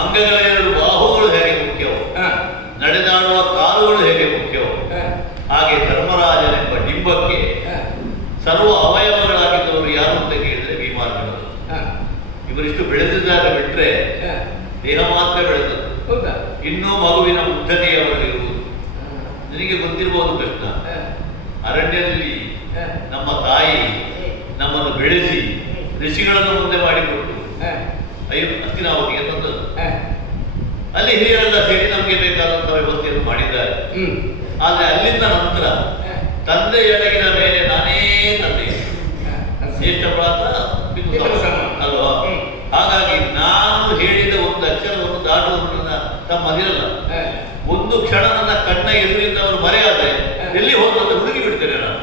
ಅಂಗಗಳ ಎರಡು ಬಾಹುಗಳು ಹೇಗೆ ಮುಖ್ಯವೋ, ನಡೆದಾಡುವ ಕಾಲುಗಳು ಹೇಗೆ ಮುಖ್ಯವೋ, ಹಾಗೆ ಧರ್ಮರಾಜನೆಂಬ ಡಿಂಬಕ್ಕೆ ಸರ್ವ ಅವಯವಗಳಾಗಿದ್ದವರು ಯಾರು ಅಂತ ಕೇಳಿದರೆ ಭೀಮಾರ್ಜುನರು. ಇವರಿಷ್ಟು ಬೆಳೆದಿದ್ದಾರೆ ಬಿಟ್ರೆ ದೇಹ ಮಾತ್ರ ಬೆಳೆದದ್ದು, ಇನ್ನೂ ಮಗುವಿನ ಮುಗ್ಧತೆಯವರಲ್ಲಿರುವುದು. ನಿನಗೆ ಗೊತ್ತಿರಬಹುದು ಕೃಷ್ಣ, ಅರಣ್ಯದಲ್ಲಿ ನಮ್ಮ ತಾಯಿ ನಮ್ಮನ್ನು ಬೆಳೆಸಿ ಋಷಿಗಳನ್ನು ಮುಂದೆ ಮಾಡಿಕೊಟ್ಟು ಹಸ್ತಿನಾವತಿಗೆ ತಂದದ್ದು. ಅಲ್ಲಿ ಹಿರಿಯರೆಲ್ಲ ಸೇರಿ ನಮಗೆ ಬೇಕಾದಂಥ ವ್ಯವಸ್ಥೆಯನ್ನು ಮಾಡಿದ್ದಾರೆ. ಆದರೆ ಅಲ್ಲಿಂದ ನಂತರ ತಂದೆಯೊಳಗಿನ ಮೇಲೆ ನಾನೇ ತಂದೆ, ಜ್ಯೇಷ್ಠ ಪ್ರಾತ ಅಲ್ವಾ? ಹಾಗಾಗಿ ನಾನು ಹೇಳಿದ ಒಂದು ಅಕ್ಷರವನ್ನು ದಾಟುವುದು ನನ್ನ ತಮ್ಮದಿರಲ್ಲ. ಒಂದು ಕ್ಷಣ ನನ್ನ ಕಣ್ಣ ಎದುರಿಂದ ಅವರು ಮರೆಯಾದರೆ ಎಲ್ಲಿ ಹೋದಂತ ಹುಡುಗಿ ಬಿಡ್ತೇನೆ ನಾನು.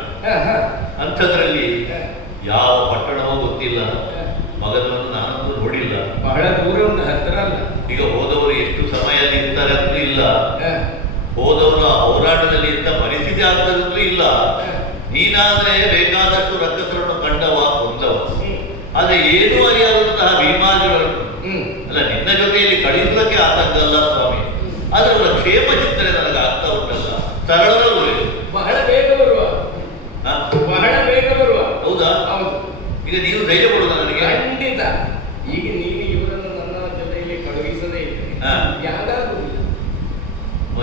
ಅಂಥದ್ರಲ್ಲಿ ಯಾವ ಪಟ್ಟಣವೋ ಗೊತ್ತಿಲ್ಲ, ಮಗನನ್ನು ನಾನಂತೂ ನೋಡಿಲ್ಲ, ಬಹಳ ದೂರ ಒಂದು ಹತ್ತಿರ ಅಲ್ಲ. ಈಗ ಹೋದವರು ಎಷ್ಟು ಸಮಯದಲ್ಲಿ ಇರ್ತಾರೆ ಅಂತೂ ಇಲ್ಲ, ಹೋದವರ ಹೋರಾಟದಲ್ಲಿ ಇಂಥ ಪರಿಸ್ಥಿತಿ ಆಗ್ತದಂತೂ ಇಲ್ಲ. ನೀನಾದ್ರೆ ಬೇಕಾದಷ್ಟು ರಕ್ಕಸರನ್ನು ಕಂಡವ ಕೊಂದವ, ಆದ್ರೆ ಏನೂ ಅರಿಯಾದಂತಹ ಭೀಮಾರ್ಜುನರನ್ನು ಅಲ್ಲ ನಿನ್ನ ಜೊತೆಯಲ್ಲಿ ಕಳಿಸುವುದಕ್ಕೆ ಆತಂಕ ಅಲ್ಲ ಸ್ವಾಮಿ. ಆದ್ರೆ ಅವರ ಕ್ಷೇಮ ಚಿಂತನೆ ನನಗೆ ಆಗ್ತಾ ಉಂಟಲ್ಲ, ಸರಳರಲ್ಲೂ ಬಹಳ ಬೇಗ ಬರುವ, ಬಹಳ ಬೇಗ ಬರುವ. ಹೌದಾ? ಈಗ ನೀವು ಧೈರ್ಯ ಕೊಡುದ ನನಗೆ? ಖಂಡಿತ. ಈಗ ನೀನು ಇವರನ್ನು ನನ್ನ ಜೊತೆಯಲ್ಲಿ ಕಳುಹಿಸದೇ ಯಾಗಾಗುವುದಿಲ್ಲ.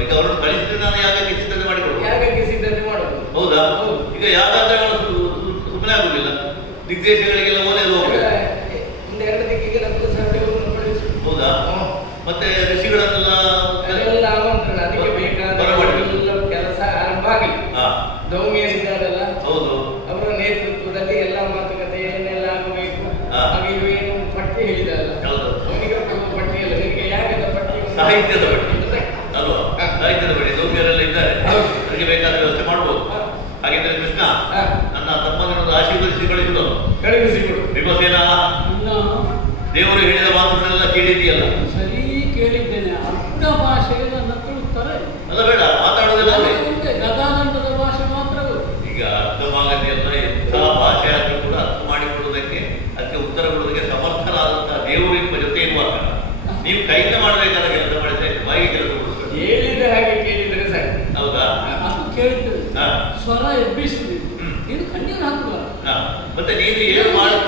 ಈಗ ಅವರನ್ನು ಕಳಿಸಿದ್ರೆ ನಾನು ಯಾಗಕ್ಕೆ ಸಿದ್ಧತೆ ಮಾಡಿಕೊಡು. ಯಾಗಕ್ಕೆ ಸಿದ್ಧತೆ ಮಾಡೋದು. ಹೌದಾ? ಈಗ ಯಾಗಾದ್ರೆ ಸುಮ್ಮನೆ ಆಗುದಿಲ್ಲ, ದಿಗ್ದೇಶಗಳಿಗೆಲ್ಲ ಓಲೆ ಹೋಗ್ಬೇಕು. ಒಂದೆರಡು ದಿಕ್ಕಿಗೆ ರಕ್ತ ಸಾಧ್ಯವನ್ನು ಕಳಿಸು. ಹೌದಾ? ಮತ್ತೆ ಋಷಿಗಳನ್ನೆಲ್ಲ ಆಮಂತ್ರಣ, ಅದಕ್ಕೆ ಬೇಕಾದ ಕೆಲಸ ಆರಂಭ ಆಗಲಿ. ದೌಮ್ಯರಿದ್ದಾರಲ್ಲ, ಹೌದು, ಅವರ ನೇತೃತ್ವದಲ್ಲಿ ಎಲ್ಲ ಮಾತುಕತೆಯನ್ನೆಲ್ಲ ಆಗಬೇಕು. ಹಾಗೆ ಇವೇನು ಪಟ್ಟಿ ಹೇಳಿದಲ್ಲ, ಅವನಿಗೆ ಪಟ್ಟಿ ಅಲ್ಲ, ನಿನಗೆ ಯಾಗದ ಪಟ್ಟಿ, ಸಾಹಿತ್ಯದ ಪಟ್ಟಿ ಅಲ್ವಾ? ಸಾಹಿತ್ಯದ ಪಟ್ಟಿ ದೌಮ್ಯರೆಲ್ಲ ಇದ್ದಾರೆ, ಅವರಿಗೆ ಬೇಕಾದ ವ್ಯವಸ್ಥೆ ಮಾಡ್ಬೋದು. ಹಾಗಿದ್ರೆ ಕೃಷ್ಣ, ನನ್ನ ತಮ್ಮನನ್ನು ಆಶೀರ್ವದಿಸಿ ಕಳಿಸಿದನು. ಕಳುಹಿಸಿಕೊಡು. ಭೀಮಸೇನ, ದೇವರು ಹೇಳಿದ ಮಾತುಗಳೆಲ್ಲ ಕೇಳಿದೆಯಲ್ಲ? ಸರಿ ಕೇಳಿದ್ದೇನೆ. ಅರ್ಧ ಭಾಷೆಗೆ ನನ್ನ ಹತ್ರ ಉತ್ತರ ಅಲ್ಲ, ಬೇಡ ಮಾತಾಡೋದಿಲ್ಲ. ಗದಾನಂದದ ಭಾಷೆ ಮಾತ್ರ. ಈಗ ಅರ್ಥವಾಗದೆಯಲ್ಲ, ಎಂಥ ಭಾಷೆ ಆದರೂ ಕೂಡ ಅರ್ಥ ಮಾಡಿಕೊಳ್ಳುವುದಕ್ಕೆ, ಅದಕ್ಕೆ ಉತ್ತರ ಕೊಡುವುದಕ್ಕೆ ಸಮರ್ಥರಾದಂತಹ ದೇವರು ನಿಮ್ಮ ಜೊತೆ ಇರುವಾಗ ನೀವು ಕೈಯಿಂದ ಮಾಡಬೇಕಾದ ಕೆಲಸ ಮಾಡಿದ್ರೆ ಬಾಯಿಗೆ ಕೆಲಸ ಕೊಡಬೇಕು. ಹೇಳಿದ ಹಾಗೆ ಕೇಳಿದರೆ ಸರಿ. ಹೌದಾ? ಅದು ಕೇಳಿದ್ದೇವೆ. ಸ್ವರ ಎಬ್ಬಿಸುವುದು, ಇದು ಕಣ್ಣೀರು ಹಾಕುವ. ಮತ್ತೆ ನೀನು ಏನು ಮಾಡಿ